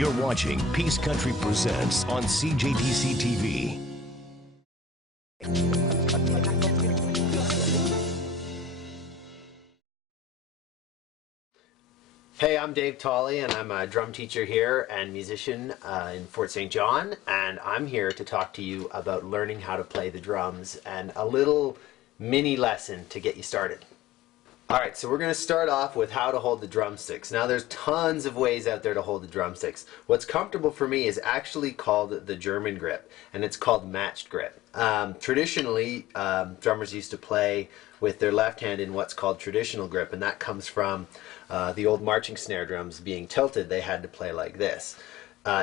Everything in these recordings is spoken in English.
You're watching Peace Country Presents on CJDC TV. Hey, I'm Dave Tolley, and I'm a drum teacher here and musician in Fort St. John, and I'm here to talk to you about learning how to play the drums and a little mini lesson to get you started. Alright, so we're going to start off with how to hold the drumsticks. Now there's tons of ways out there to hold the drumsticks. What's comfortable for me is actually called the German grip, and it's called matched grip. Traditionally, drummers used to play with their left hand in what's called traditional grip, and that comes from the old marching snare drums being tilted. They had to play like this.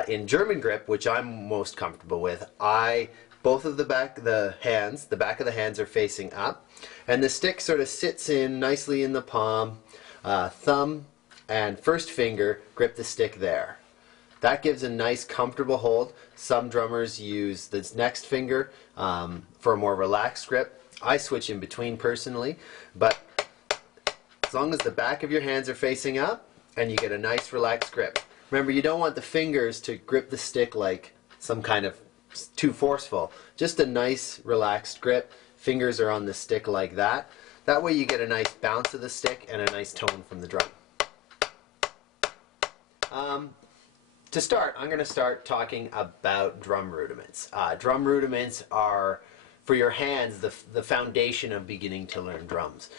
In German grip, which I'm most comfortable with, both of the back of the hands are facing up, and the stick sort of sits in nicely in the palm. Thumb and first finger grip the stick there. That gives a nice comfortable hold. Some drummers use the next finger for a more relaxed grip. I switch in between personally, but as long as the back of your hands are facing up and you get a nice relaxed grip. Remember, you don't want the fingers to grip the stick like some kind of too forceful. Just a nice relaxed grip. Fingers are on the stick like that. That way you get a nice bounce of the stick and a nice tone from the drum. To start, I'm going to start talking about drum rudiments. Drum rudiments are, for your hands, the foundation of beginning to learn drums.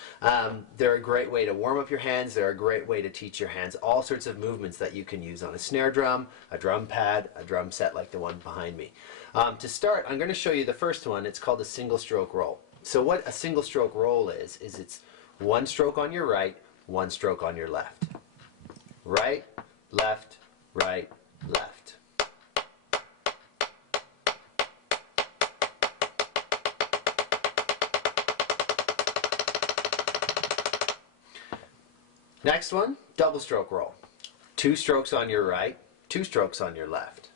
They're a great way to warm up your hands. They're a great way to teach your hands all sorts of movements that you can use on a snare drum, a drum pad, a drum set like the one behind me. To start, I'm going to show you the first one. It's called a single stroke roll. So what a single stroke roll is it's one stroke on your right, one stroke on your left. Right, left, right, left. Next one, double stroke roll. Two strokes on your right, two strokes on your left.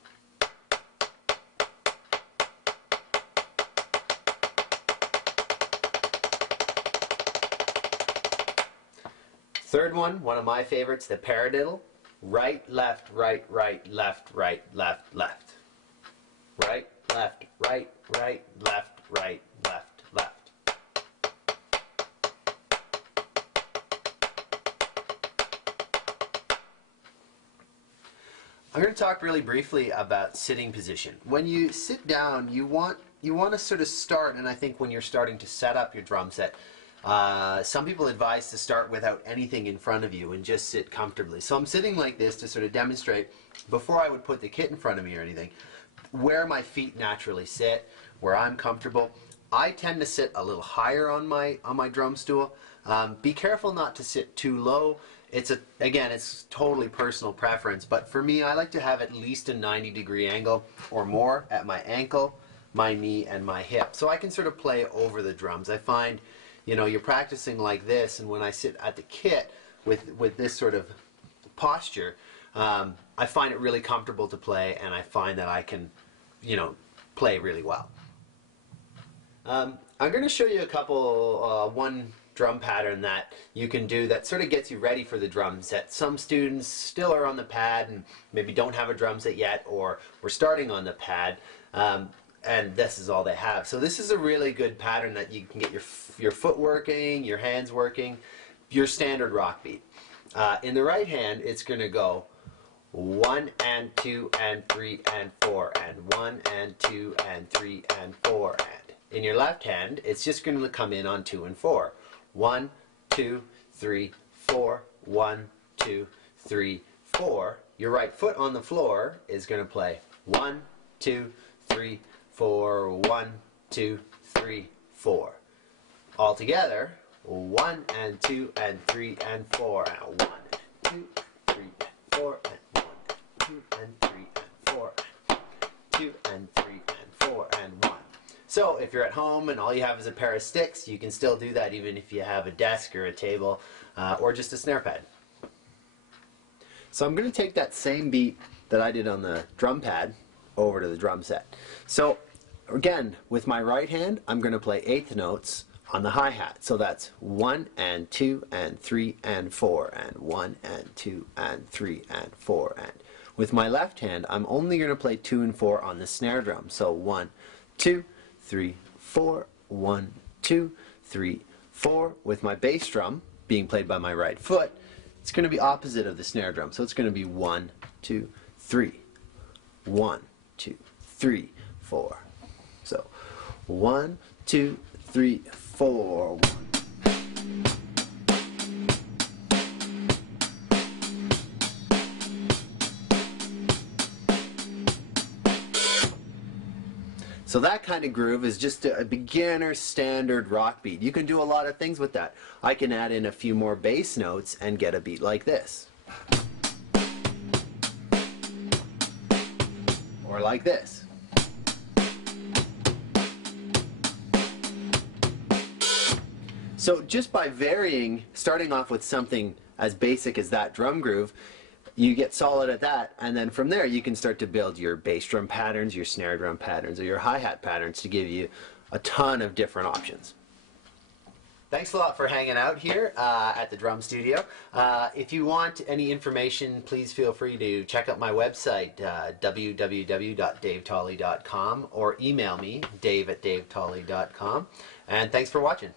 Third one of my favorites, the paradiddle. Right, left, right, right, left, right, left, left. Right, left, right, right, left, right, left, left. I'm going to talk really briefly about sitting position. When you sit down, you want to sort of start, and I think when you're starting to set up your drum set, some people advise to start without anything in front of you and just sit comfortably. So I'm sitting like this to sort of demonstrate, before I would put the kit in front of me or anything, where my feet naturally sit, where I'm comfortable. I tend to sit a little higher on my drum stool. Be careful not to sit too low. Again, it's totally personal preference, but for me, I like to have at least a 90-degree angle or more at my ankle, my knee, and my hip, so I can sort of play over the drums. I find, you know, you're practicing like this, and when I sit at the kit with this sort of posture, I find it really comfortable to play, and I find that I can, you know, play really well. I'm going to show you a couple, one drum pattern that you can do that sort of gets you ready for the drum set. Some students still are on the pad and maybe don't have a drum set yet, or we're starting on the pad, and this is all they have. So this is a really good pattern that you can get your foot working, your hands working, your standard rock beat. In the right hand, it's going to go 1 and 2 and 3 and 4 and 1 and 2 and 3 and 4 and. In your left hand, it's just going to come in on 2 and 4. 1, 2, 3, 4, 1, 2, 3, 4. Your right foot on the floor is going to play 1, 2, 3, 4, 1, 2, 3, 4. All together, 1 and 2 and 3 and 4 and 1, 2, 3 and 4 and 1, 2 and 3 and 4 and 2 and 3 and 4 and 1. So if you're at home and all you have is a pair of sticks, you can still do that even if you have a desk or a table or just a snare pad. So I'm going to take that same beat that I did on the drum pad over to the drum set. So again, with my right hand, I'm going to play eighth notes on the hi-hat. So that's 1 and 2 and 3 and 4 and 1 and 2 and 3 and 4 and With my left hand, I'm only going to play 2 and 4 on the snare drum. So 1, 2, 3, 4, 1, 2, 3, 4. With my bass drum being played by my right foot, it's going to be opposite of the snare drum. So it's going to be 1, 2, 3, 1, 2, 3, 4. So 1, 2, 3, 4. So that kind of groove is just a beginner standard rock beat. You can do a lot of things with that. I can add in a few more bass notes and get a beat like this. Or like this. So just by varying, starting off with something as basic as that drum groove, you get solid at that, and then from there you can start to build your bass drum patterns, your snare drum patterns, or your hi-hat patterns to give you a ton of different options. Thanks a lot for hanging out here at the drum studio. If you want any information, please feel free to check out my website, www.davetolley.com, or email me, dave@davetolley.com. And thanks for watching.